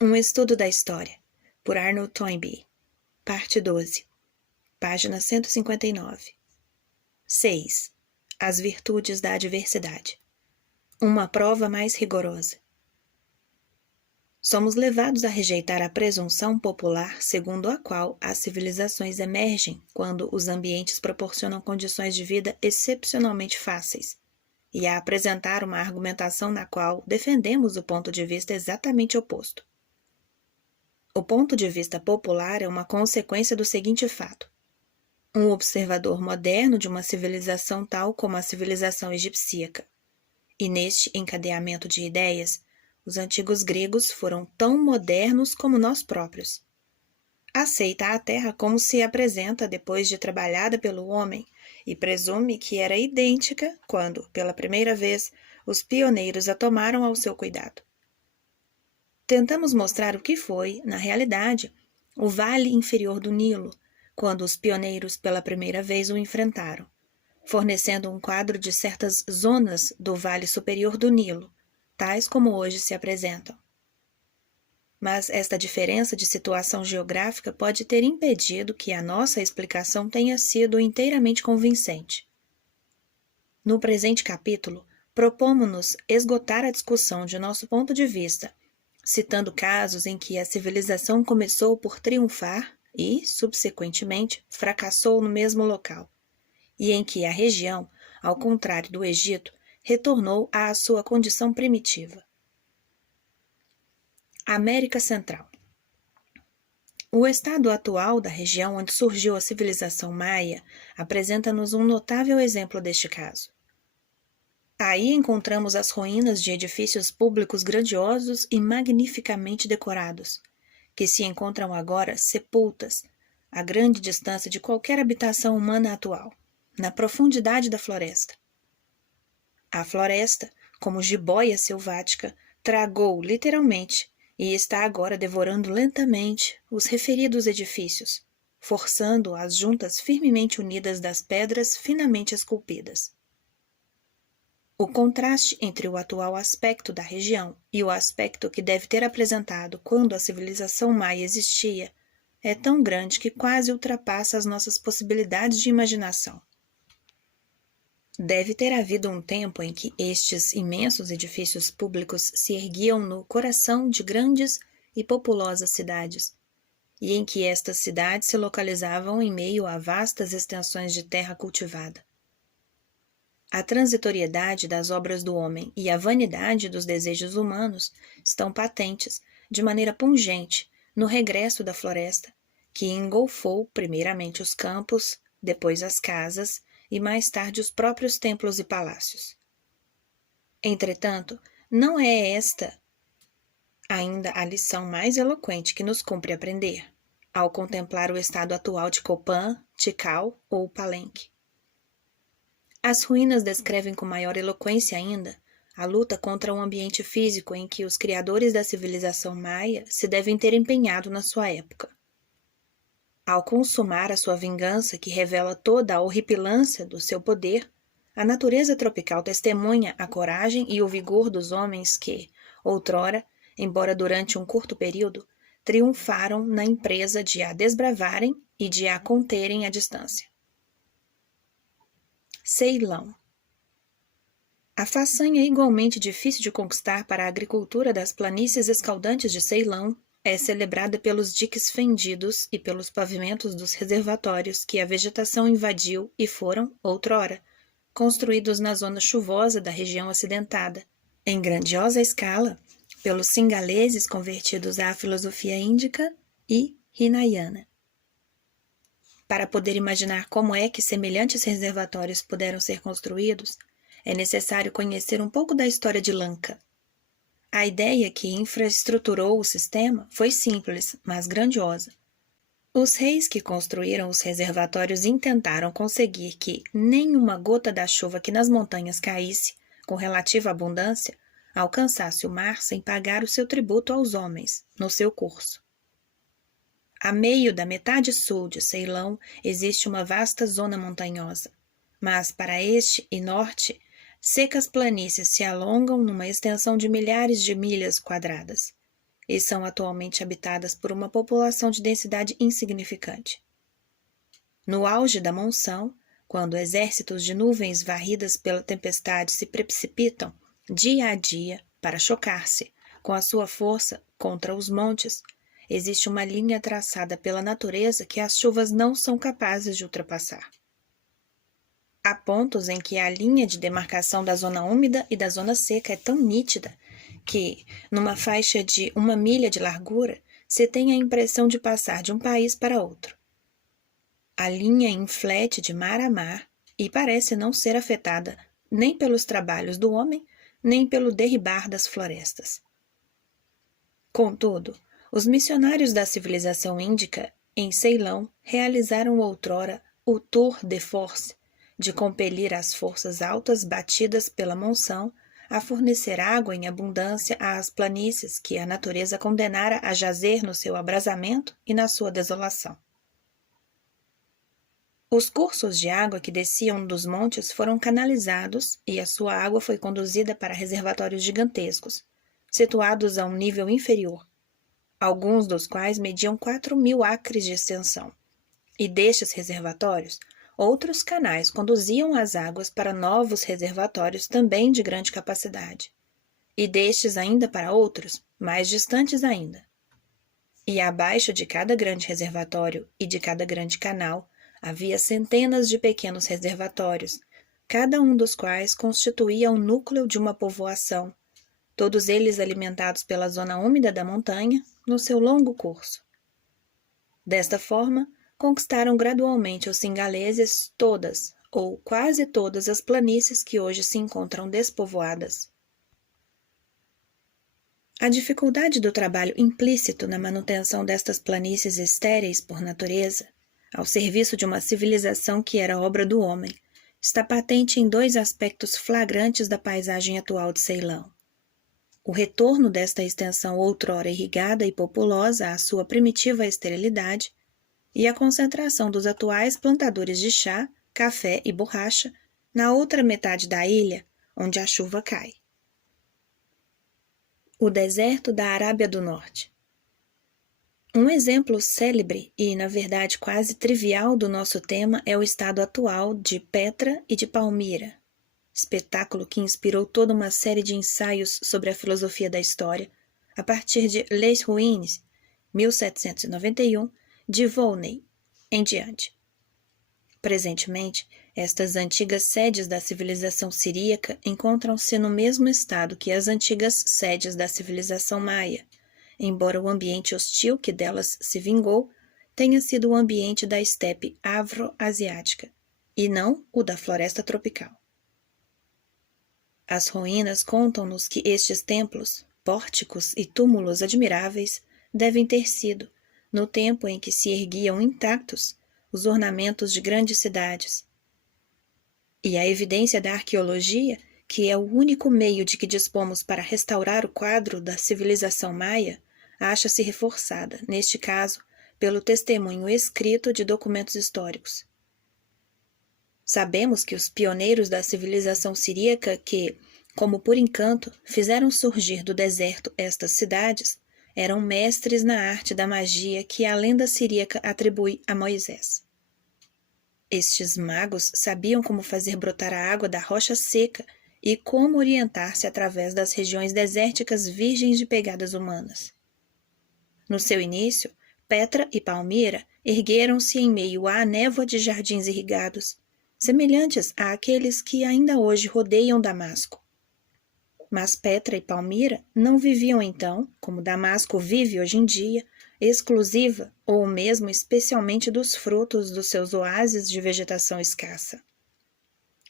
Um estudo da história, por Arnold Toynbee, parte 12, página 159. 6. As virtudes da adversidade. Uma prova mais rigorosa. Somos levados a rejeitar a presunção popular segundo a qual as civilizações emergem quando os ambientes proporcionam condições de vida excepcionalmente fáceis, e a apresentar uma argumentação na qual defendemos o ponto de vista exatamente oposto. O ponto de vista popular é uma consequência do seguinte fato: um observador moderno de uma civilização tal como a civilização egipcíaca. E neste encadeamento de ideias, os antigos gregos foram tão modernos como nós próprios. Aceita a Terra como se apresenta depois de trabalhada pelo homem e presume que era idêntica quando, pela primeira vez, os pioneiros a tomaram ao seu cuidado. Tentamos mostrar o que foi, na realidade, o vale inferior do Nilo, quando os pioneiros pela primeira vez o enfrentaram, fornecendo um quadro de certas zonas do vale superior do Nilo, tais como hoje se apresentam. Mas esta diferença de situação geográfica pode ter impedido que a nossa explicação tenha sido inteiramente convincente. No presente capítulo, propomos-nos esgotar a discussão de nosso ponto de vista, citando casos em que a civilização começou por triunfar e, subsequentemente, fracassou no mesmo local, e em que a região, ao contrário do Egito, retornou à sua condição primitiva. América Central. O estado atual da região onde surgiu a civilização maia apresenta-nos um notável exemplo deste caso. Aí encontramos as ruínas de edifícios públicos grandiosos e magnificamente decorados, que se encontram agora sepultas, a grande distância de qualquer habitação humana atual, na profundidade da floresta. A floresta, como jiboia selvática, tragou literalmente e está agora devorando lentamente os referidos edifícios, forçando as juntas firmemente unidas das pedras finamente esculpidas. O contraste entre o atual aspecto da região e o aspecto que deve ter apresentado quando a civilização maia existia é tão grande que quase ultrapassa as nossas possibilidades de imaginação. Deve ter havido um tempo em que estes imensos edifícios públicos se erguiam no coração de grandes e populosas cidades, e em que estas cidades se localizavam em meio a vastas extensões de terra cultivada. A transitoriedade das obras do homem e a vanidade dos desejos humanos estão patentes, de maneira pungente, no regresso da floresta, que engolfou primeiramente os campos, depois as casas e mais tarde os próprios templos e palácios. Entretanto, não é esta ainda a lição mais eloquente que nos cumpre aprender, ao contemplar o estado atual de Copan, Tikal ou Palenque. As ruínas descrevem com maior eloquência ainda a luta contra um ambiente físico em que os criadores da civilização maia se devem ter empenhado na sua época. Ao consumar a sua vingança, que revela toda a horripilância do seu poder, a natureza tropical testemunha a coragem e o vigor dos homens que, outrora, embora durante um curto período, triunfaram na empresa de a desbravarem e de a conterem à distância. Ceilão. A façanha igualmente difícil de conquistar para a agricultura das planícies escaldantes de Ceilão é celebrada pelos diques fendidos e pelos pavimentos dos reservatórios que a vegetação invadiu e foram, outrora, construídos na zona chuvosa da região acidentada, em grandiosa escala, pelos singaleses convertidos à filosofia índica e hinayana. Para poder imaginar como é que semelhantes reservatórios puderam ser construídos, é necessário conhecer um pouco da história de Lanka. A ideia que infraestruturou o sistema foi simples, mas grandiosa. Os reis que construíram os reservatórios intentaram conseguir que nenhuma gota da chuva que nas montanhas caísse, com relativa abundância, alcançasse o mar sem pagar o seu tributo aos homens, no seu curso. A meio da metade sul de Ceilão existe uma vasta zona montanhosa, mas para este e norte, secas planícies se alongam numa extensão de milhares de milhas quadradas, e são atualmente habitadas por uma população de densidade insignificante. No auge da monção, quando exércitos de nuvens varridas pela tempestade se precipitam dia a dia para chocar-se com a sua força contra os montes, existe uma linha traçada pela natureza que as chuvas não são capazes de ultrapassar. Há pontos em que a linha de demarcação da zona úmida e da zona seca é tão nítida que, numa faixa de 1 milha de largura, se tem a impressão de passar de um país para outro. A linha inflete de mar a mar e parece não ser afetada nem pelos trabalhos do homem, nem pelo derribar das florestas. Contudo, os missionários da civilização índica, em Ceilão, realizaram outrora o tour de force, de compelir as forças altas batidas pela monção a fornecer água em abundância às planícies que a natureza condenara a jazer no seu abrasamento e na sua desolação. Os cursos de água que desciam dos montes foram canalizados e a sua água foi conduzida para reservatórios gigantescos, situados a um nível inferior, alguns dos quais mediam 4.000 acres de extensão. E destes reservatórios, outros canais conduziam as águas para novos reservatórios também de grande capacidade, e destes ainda para outros, mais distantes ainda. E abaixo de cada grande reservatório e de cada grande canal, havia centenas de pequenos reservatórios, cada um dos quais constituía o núcleo de uma povoação, todos eles alimentados pela zona úmida da montanha no seu longo curso. Desta forma, conquistaram gradualmente os singaleses todas, ou quase todas as planícies que hoje se encontram despovoadas. A dificuldade do trabalho implícito na manutenção destas planícies estéreis por natureza, ao serviço de uma civilização que era obra do homem, está patente em 2 aspectos flagrantes da paisagem atual de Ceilão. O retorno desta extensão outrora irrigada e populosa à sua primitiva esterilidade e a concentração dos atuais plantadores de chá, café e borracha na outra metade da ilha, onde a chuva cai. O deserto da Arábia do Norte. Um exemplo célebre e, na verdade, quase trivial do nosso tema é o estado atual de Petra e de Palmira, espetáculo que inspirou toda uma série de ensaios sobre a filosofia da história, a partir de Les Ruines, 1791, de Volney, em diante. Presentemente, estas antigas sedes da civilização siríaca encontram-se no mesmo estado que as antigas sedes da civilização maia, embora o ambiente hostil que delas se vingou tenha sido o ambiente da estepe afro-asiática, e não o da floresta tropical. As ruínas contam-nos que estes templos, pórticos e túmulos admiráveis devem ter sido, no tempo em que se erguiam intactos, os ornamentos de grandes cidades. E a evidência da arqueologia, que é o único meio de que dispomos para restaurar o quadro da civilização maia, acha-se reforçada, neste caso, pelo testemunho escrito de documentos históricos. Sabemos que os pioneiros da civilização siríaca que, como por encanto, fizeram surgir do deserto estas cidades, eram mestres na arte da magia que a lenda siríaca atribui a Moisés. Estes magos sabiam como fazer brotar a água da rocha seca e como orientar-se através das regiões desérticas virgens de pegadas humanas. No seu início, Petra e Palmira ergueram-se em meio à névoa de jardins irrigados, semelhantes àqueles que ainda hoje rodeiam Damasco. Mas Petra e Palmira não viviam então, como Damasco vive hoje em dia, exclusiva ou mesmo especialmente dos frutos dos seus oásis de vegetação escassa.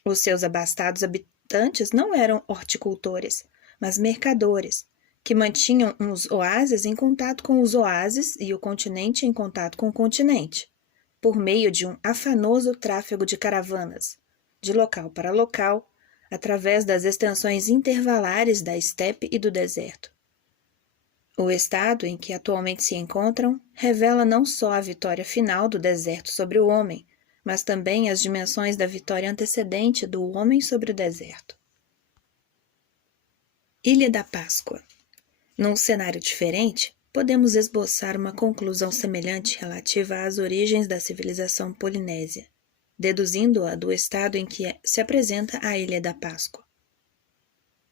Os seus abastados habitantes não eram horticultores, mas mercadores, que mantinham os oásis em contato com os oásis e o continente em contato com o continente, por meio de um afanoso tráfego de caravanas, de local para local, através das extensões intervalares da estepe e do deserto. O estado em que atualmente se encontram revela não só a vitória final do deserto sobre o homem, mas também as dimensões da vitória antecedente do homem sobre o deserto. Ilha da Páscoa. Num cenário diferente, podemos esboçar uma conclusão semelhante relativa às origens da civilização polinésia, deduzindo-a do estado em que se apresenta a Ilha da Páscoa.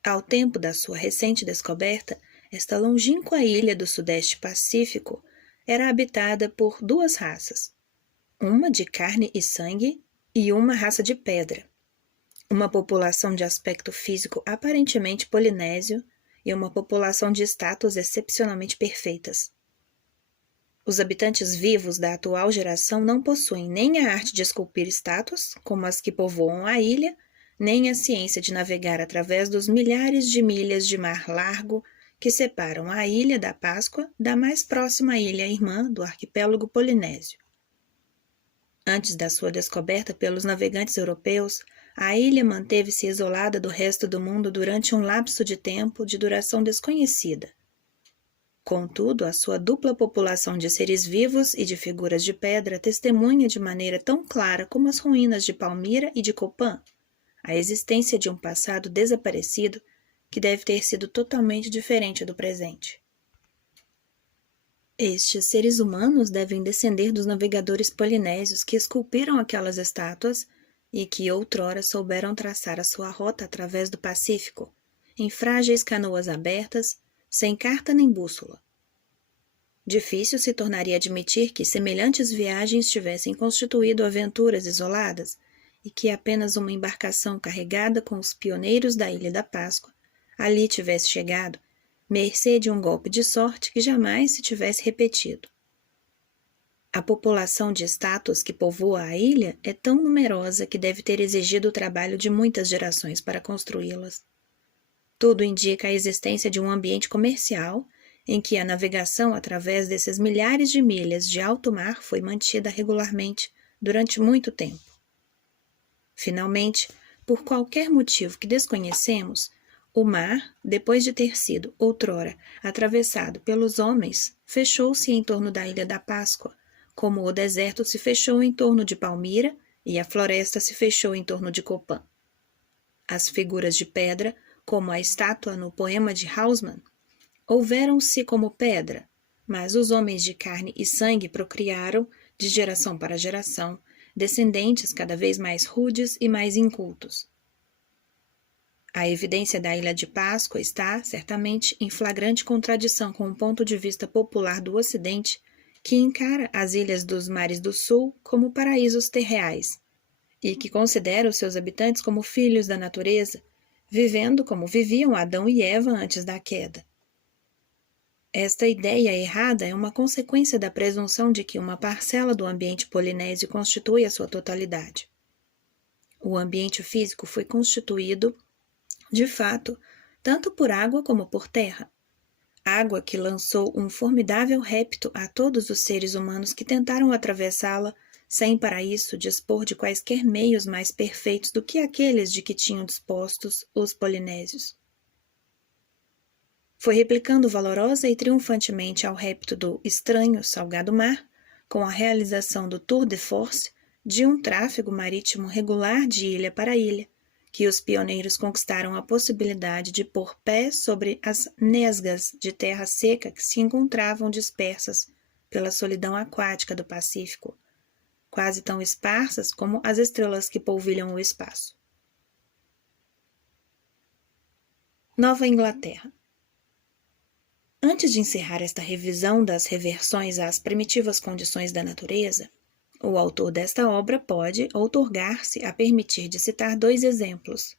Ao tempo da sua recente descoberta, esta longínqua ilha do Sudeste Pacífico era habitada por duas raças, uma de carne e sangue e uma raça de pedra, uma população de aspecto físico aparentemente polinésio e uma população de estátuas excepcionalmente perfeitas. Os habitantes vivos da atual geração não possuem nem a arte de esculpir estátuas, como as que povoam a ilha, nem a ciência de navegar através dos milhares de milhas de mar largo que separam a Ilha da Páscoa da mais próxima ilha irmã do arquipélago polinésio. Antes da sua descoberta pelos navegantes europeus, a ilha manteve-se isolada do resto do mundo durante um lapso de tempo de duração desconhecida. Contudo, a sua dupla população de seres vivos e de figuras de pedra testemunha de maneira tão clara como as ruínas de Palmira e de Copan a existência de um passado desaparecido que deve ter sido totalmente diferente do presente. Estes seres humanos devem descender dos navegadores polinésios que esculpiram aquelas estátuas e que outrora souberam traçar a sua rota através do Pacífico, em frágeis canoas abertas, sem carta nem bússola. Difícil se tornaria admitir que semelhantes viagens tivessem constituído aventuras isoladas e que apenas uma embarcação carregada com os pioneiros da Ilha da Páscoa ali tivesse chegado, mercê de um golpe de sorte que jamais se tivesse repetido. A população de estátuas que povoa a ilha é tão numerosa que deve ter exigido o trabalho de muitas gerações para construí-las. Tudo indica a existência de um ambiente comercial em que a navegação através desses milhares de milhas de alto mar foi mantida regularmente durante muito tempo. Finalmente, por qualquer motivo que desconhecemos, o mar, depois de ter sido, outrora, atravessado pelos homens, fechou-se em torno da Ilha da Páscoa, como o deserto se fechou em torno de Palmira e a floresta se fechou em torno de Copan. As figuras de pedra, como a estátua no poema de Hausmann, houveram-se como pedra, mas os homens de carne e sangue procriaram, de geração para geração, descendentes cada vez mais rudes e mais incultos. A evidência da Ilha de Páscoa está, certamente, em flagrante contradição com o ponto de vista popular do Ocidente, que encara as ilhas dos mares do Sul como paraísos terreais, e que considera os seus habitantes como filhos da natureza, vivendo como viviam Adão e Eva antes da queda. Esta ideia errada é uma consequência da presunção de que uma parcela do ambiente polinésio constitui a sua totalidade. O ambiente físico foi constituído, de fato, tanto por água como por terra. Água que lançou um formidável répito a todos os seres humanos que tentaram atravessá-la, sem para isso dispor de quaisquer meios mais perfeitos do que aqueles de que tinham dispostos os polinésios. Foi replicando valorosa e triunfantemente ao répito do estranho salgado mar, com a realização do tour de force, de um tráfego marítimo regular de ilha para ilha, que os pioneiros conquistaram a possibilidade de pôr pé sobre as nesgas de terra seca que se encontravam dispersas pela solidão aquática do Pacífico, quase tão esparsas como as estrelas que polvilham o espaço. Nova Inglaterra. Antes de encerrar esta revisão das reversões às primitivas condições da natureza, o autor desta obra pode outorgar-se a permitir de citar dois exemplos,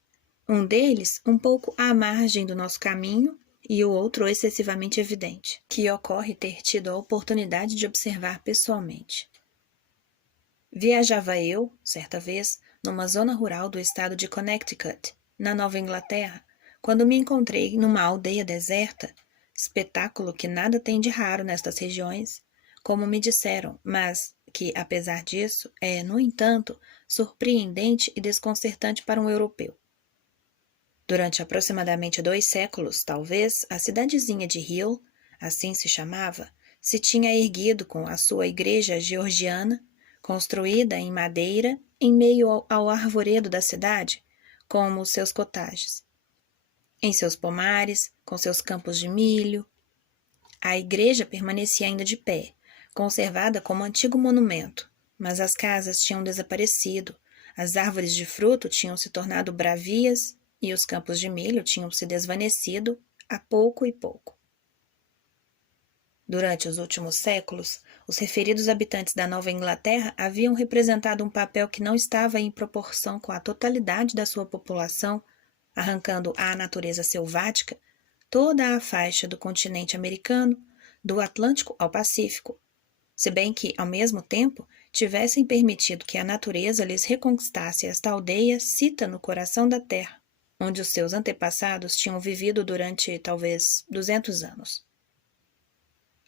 um deles um pouco à margem do nosso caminho e o outro excessivamente evidente, que ocorre ter tido a oportunidade de observar pessoalmente. Viajava eu, certa vez, numa zona rural do estado de Connecticut, na Nova Inglaterra, quando me encontrei numa aldeia deserta, espetáculo que nada tem de raro nestas regiões, como me disseram, mas que, apesar disso, é, no entanto, surpreendente e desconcertante para um europeu. Durante aproximadamente 2 séculos, talvez, a cidadezinha de Hill, assim se chamava, se tinha erguido com a sua igreja georgiana, construída em madeira, em meio ao arvoredo da cidade, como os seus cottages. Em seus pomares, com seus campos de milho, A igreja permanecia ainda de pé, conservada como antigo monumento, mas as casas tinham desaparecido, as árvores de fruto tinham se tornado bravias e os campos de milho tinham se desvanecido a pouco e pouco. Durante os últimos séculos, os referidos habitantes da Nova Inglaterra haviam representado um papel que não estava em proporção com a totalidade da sua população, arrancando à natureza selvática toda a faixa do continente americano, do Atlântico ao Pacífico, se bem que, ao mesmo tempo, tivessem permitido que a natureza lhes reconquistasse esta aldeia cita no coração da terra, onde os seus antepassados tinham vivido durante, talvez, 200 anos.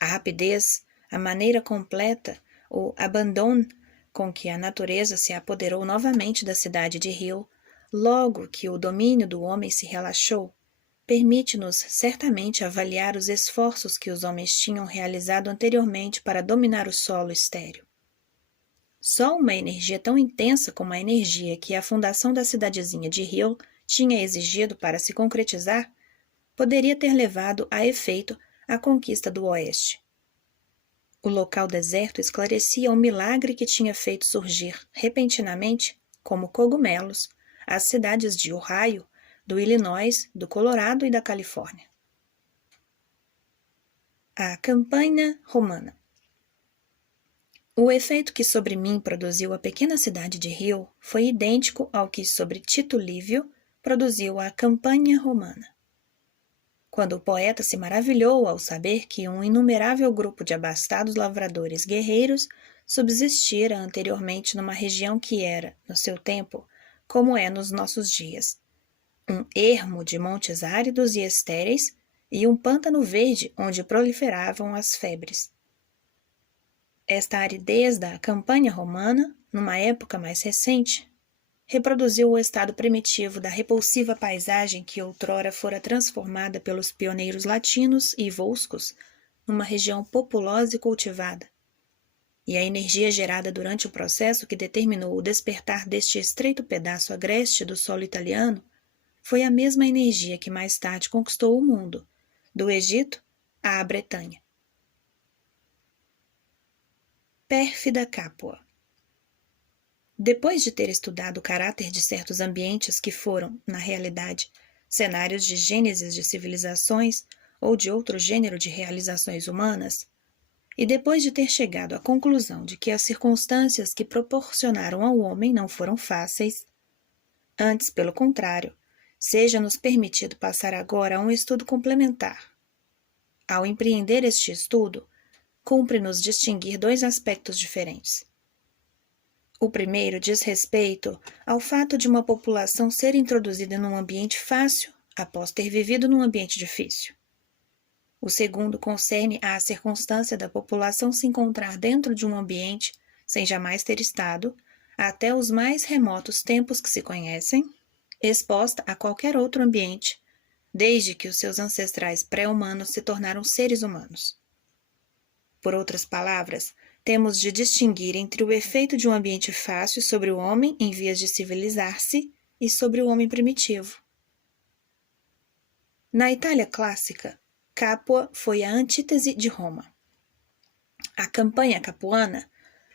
A rapidez, a maneira completa, o abandono com que a natureza se apoderou novamente da cidade de Hill, logo que o domínio do homem se relaxou, permite-nos certamente avaliar os esforços que os homens tinham realizado anteriormente para dominar o solo estéril. Só uma energia tão intensa como a energia que a fundação da cidadezinha de Hill tinha exigido para se concretizar poderia ter levado a efeito a conquista do Oeste. O local deserto esclarecia o milagre que tinha feito surgir, repentinamente, como cogumelos, as cidades de Ohio, do Illinois, do Colorado e da Califórnia. A campanha romana. O efeito que sobre mim produziu a pequena cidade de Hill foi idêntico ao que sobre Tito Livio produziu a campanha romana. Quando o poeta se maravilhou ao saber que um inumerável grupo de abastados lavradores guerreiros subsistira anteriormente numa região que era, no seu tempo, como é nos nossos dias, um ermo de montes áridos e estéreis e um pântano verde onde proliferavam as febres. Esta aridez da campanha romana, numa época mais recente, reproduziu o estado primitivo da repulsiva paisagem que outrora fora transformada pelos pioneiros latinos e volscos numa região populosa e cultivada. E a energia gerada durante o processo que determinou o despertar deste estreito pedaço agreste do solo italiano foi a mesma energia que mais tarde conquistou o mundo, do Egito à Bretanha. Pérfida Capua. Depois de ter estudado o caráter de certos ambientes que foram, na realidade, cenários de gênesis de civilizações ou de outro gênero de realizações humanas, e depois de ter chegado à conclusão de que as circunstâncias que proporcionaram ao homem não foram fáceis, antes, pelo contrário, seja-nos permitido passar agora a um estudo complementar. Ao empreender este estudo, cumpre-nos distinguir dois aspectos diferentes. O primeiro diz respeito ao fato de uma população ser introduzida num ambiente fácil após ter vivido num ambiente difícil. O segundo concerne à circunstância da população se encontrar dentro de um ambiente sem jamais ter estado, até os mais remotos tempos que se conhecem, exposta a qualquer outro ambiente, desde que os seus ancestrais pré-humanos se tornaram seres humanos. Por outras palavras, temos de distinguir entre o efeito de um ambiente fácil sobre o homem em vias de civilizar-se e sobre o homem primitivo. Na Itália clássica, Capua foi a antítese de Roma. A campanha capuana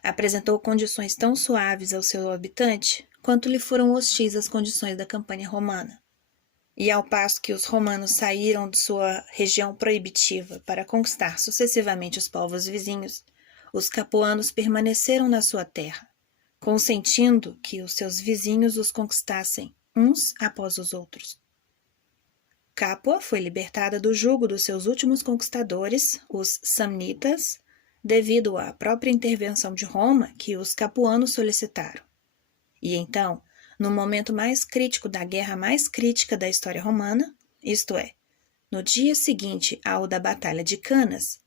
apresentou condições tão suaves ao seu habitante quanto lhe foram hostis as condições da campanha romana. E ao passo que os romanos saíram de sua região proibitiva para conquistar sucessivamente os povos vizinhos, os capuanos permaneceram na sua terra, consentindo que os seus vizinhos os conquistassem uns após os outros. Capua foi libertada do jugo dos seus últimos conquistadores, os samnitas, devido à própria intervenção de Roma que os capuanos solicitaram. E então, no momento mais crítico da guerra mais crítica da história romana, isto é, no dia seguinte ao da Batalha de Canas,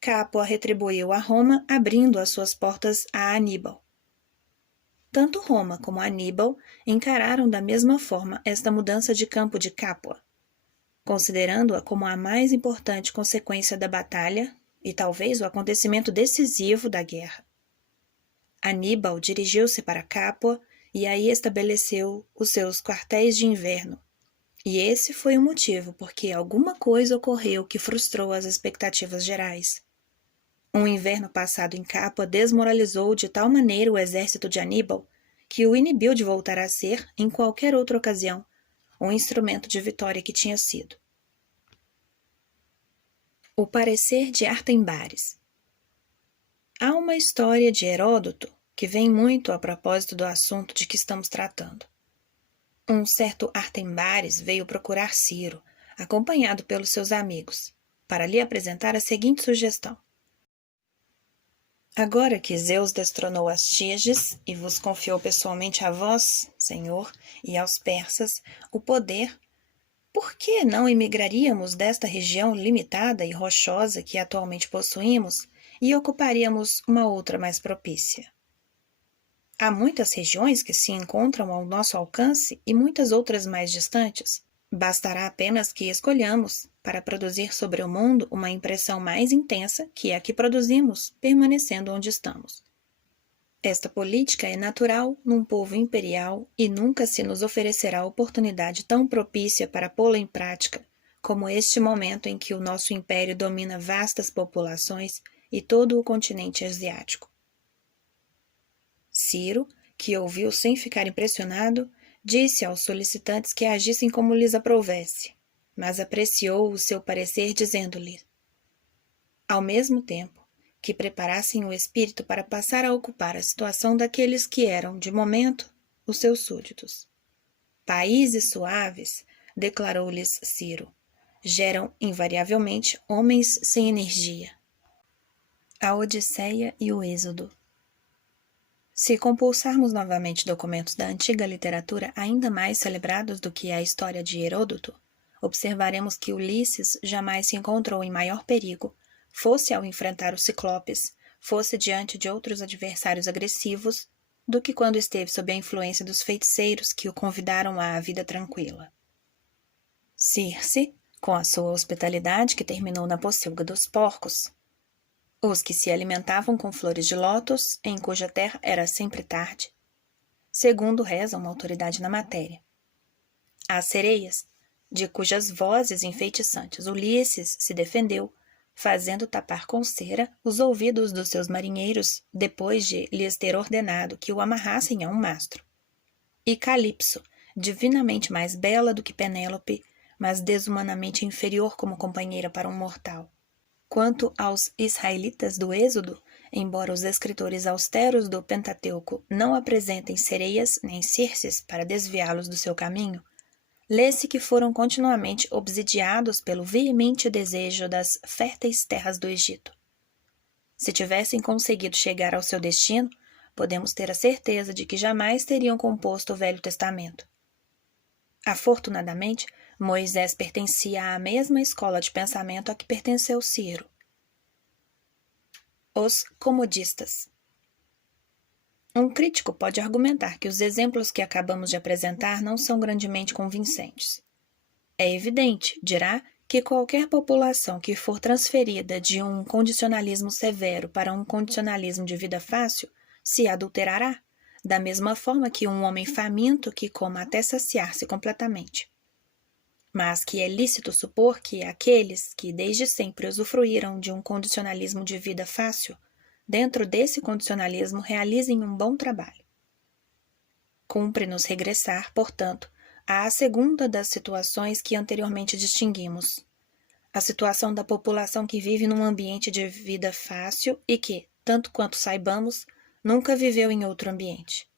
Capua retribuiu a Roma abrindo as suas portas a Aníbal. Tanto Roma como Aníbal encararam da mesma forma esta mudança de campo de Capua, considerando-a como a mais importante consequência da batalha e talvez o acontecimento decisivo da guerra. Aníbal dirigiu-se para Capua e aí estabeleceu os seus quartéis de inverno, E esse foi o motivo porque alguma coisa ocorreu que frustrou as expectativas gerais. Um inverno passado em Capua desmoralizou de tal maneira o exército de Aníbal que o inibiu de voltar a ser, em qualquer outra ocasião, um instrumento de vitória que tinha sido. O parecer de Artembares. Há uma história de Heródoto que vem muito a propósito do assunto de que estamos tratando. Um certo Artembares veio procurar Ciro, acompanhado pelos seus amigos, para lhe apresentar a seguinte sugestão. Agora que Zeus destronou as Tíages e vos confiou pessoalmente a vós, Senhor, e aos persas, o poder, por que não emigraríamos desta região limitada e rochosa que atualmente possuímos e ocuparíamos uma outra mais propícia? Há muitas regiões que se encontram ao nosso alcance e muitas outras mais distantes. Bastará apenas que escolhamos para produzir sobre o mundo uma impressão mais intensa que a que produzimos permanecendo onde estamos. Esta política é natural num povo imperial e nunca se nos oferecerá oportunidade tão propícia para pô-la em prática como este momento em que o nosso império domina vastas populações e todo o continente asiático. Ciro, que ouviu sem ficar impressionado, disse aos solicitantes que agissem como lhes aprouvesse, mas apreciou o seu parecer dizendo-lhe, ao mesmo tempo, que preparassem o espírito para passar a ocupar a situação daqueles que eram, de momento, os seus súditos. Países suaves, declarou-lhes Ciro, geram invariavelmente homens sem energia. A Odisseia e o Êxodo. Se compulsarmos novamente documentos da antiga literatura ainda mais celebrados do que a história de Heródoto, observaremos que Ulisses jamais se encontrou em maior perigo, fosse ao enfrentar os ciclopes, fosse diante de outros adversários agressivos, do que quando esteve sob a influência dos feiticeiros que o convidaram à vida tranquila. Circe, com a sua hospitalidade que terminou na pocilga dos porcos, os que se alimentavam com flores de lótus, em cuja terra era sempre tarde, segundo reza uma autoridade na matéria. As sereias, de cujas vozes enfeitiçantes Ulisses se defendeu, fazendo tapar com cera os ouvidos dos seus marinheiros, depois de lhes ter ordenado que o amarrassem a um mastro. E Calipso, divinamente mais bela do que Penélope, mas desumanamente inferior como companheira para um mortal. Quanto aos israelitas do Êxodo, embora os escritores austeros do Pentateuco não apresentem sereias nem circes para desviá-los do seu caminho, lê-se que foram continuamente obsidiados pelo veemente desejo das férteis terras do Egito. Se tivessem conseguido chegar ao seu destino, podemos ter a certeza de que jamais teriam composto o Velho Testamento. Afortunadamente, Moisés pertencia à mesma escola de pensamento a que pertenceu Ciro. Os comodistas. Um crítico pode argumentar que os exemplos que acabamos de apresentar não são grandemente convincentes. É evidente, dirá, que qualquer população que for transferida de um condicionalismo severo para um condicionalismo de vida fácil se adulterará, da mesma forma que um homem faminto que coma até saciar-se completamente. Mas que é lícito supor que aqueles que desde sempre usufruíram de um condicionalismo de vida fácil, dentro desse condicionalismo realizem um bom trabalho. Cumpre-nos regressar, portanto, à segunda das situações que anteriormente distinguimos, a situação da população que vive num ambiente de vida fácil e que, tanto quanto saibamos, nunca viveu em outro ambiente.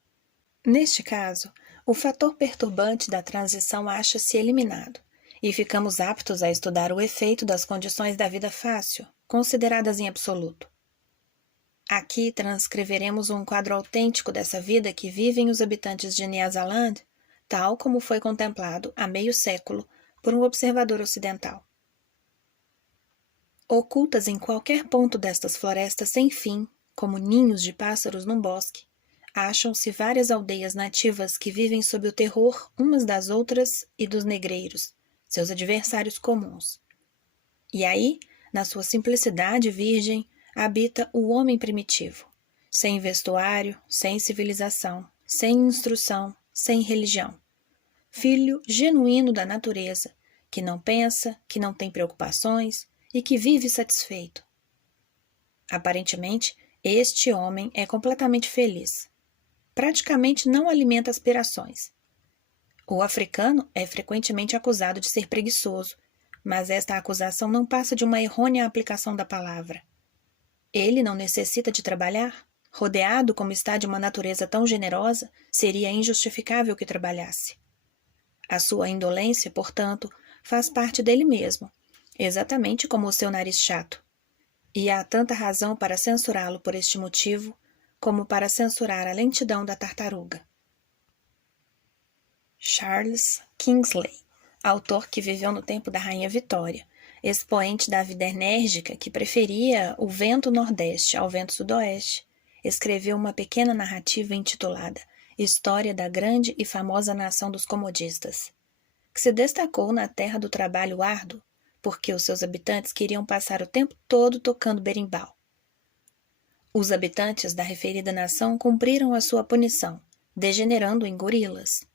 Neste caso, o fator perturbante da transição acha-se eliminado, e ficamos aptos a estudar o efeito das condições da vida fácil, consideradas em absoluto. Aqui transcreveremos um quadro autêntico dessa vida que vivem os habitantes de Nyasaland, tal como foi contemplado há meio século por um observador ocidental. Ocultas em qualquer ponto destas florestas sem fim, como ninhos de pássaros num bosque, acham-se várias aldeias nativas que vivem sob o terror umas das outras e dos negreiros, seus adversários comuns. E aí, na sua simplicidade virgem, habita o homem primitivo, sem vestuário, sem civilização, sem instrução, sem religião. filho genuíno da natureza, que não pensa, que não tem preocupações e que vive satisfeito. Aparentemente, este homem é completamente feliz. Praticamente não alimenta aspirações. O africano é frequentemente acusado de ser preguiçoso, mas esta acusação não passa de uma errônea aplicação da palavra. Ele não necessita de trabalhar. Rodeado como está de uma natureza tão generosa, seria injustificável que trabalhasse. A sua indolência, portanto, faz parte dele mesmo, exatamente como o seu nariz chato. E há tanta razão para censurá-lo por este motivo, como para censurar a lentidão da tartaruga. Charles Kingsley, autor que viveu no tempo da Rainha Vitória, expoente da vida enérgica que preferia o vento nordeste ao vento sudoeste, escreveu uma pequena narrativa intitulada História da grande e famosa nação dos comodistas, que se destacou na terra do trabalho árduo, porque os seus habitantes queriam passar o tempo todo tocando berimbau. Os habitantes da referida nação cumpriram a sua punição, degenerando em gorilas.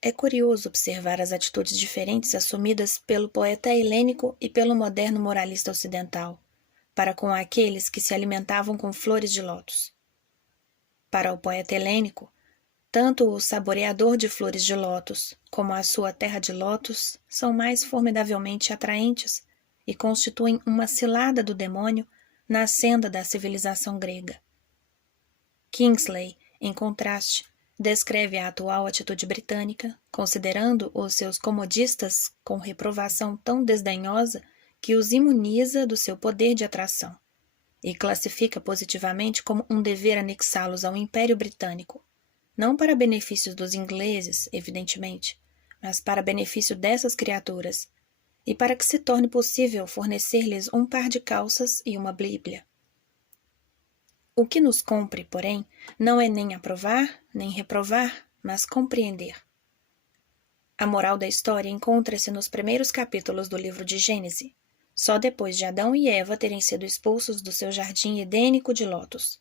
É curioso observar as atitudes diferentes assumidas pelo poeta helênico e pelo moderno moralista ocidental, para com aqueles que se alimentavam com flores de lótus. Para o poeta helênico, tanto o saboreador de flores de lótus como a sua terra de lótus são mais formidavelmente atraentes e constituem uma cilada do demônio na senda da civilização grega. Kingsley, em contraste, descreve a atual atitude britânica, considerando os seus comodistas com reprovação tão desdenhosa que os imuniza do seu poder de atração, e classifica positivamente como um dever anexá-los ao Império Britânico, não para benefício dos ingleses, evidentemente, mas para benefício dessas criaturas, e para que se torne possível fornecer-lhes um par de calças e uma Bíblia. O que nos cumpre, porém, não é nem aprovar, nem reprovar, mas compreender. A moral da história encontra-se nos primeiros capítulos do livro de Gênese, só depois de Adão e Eva terem sido expulsos do seu jardim edênico de lótus.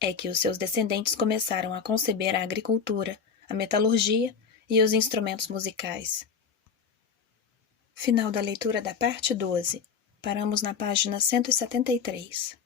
É que os seus descendentes começaram a conceber a agricultura, a metalurgia e os instrumentos musicais. Final da leitura da parte 12. Paramos na página 173.